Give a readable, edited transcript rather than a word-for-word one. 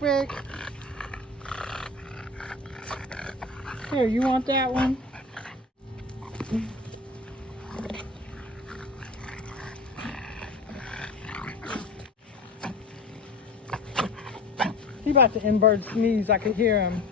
Rick. Here, you want that one? He about to invert sneeze. I could hear him.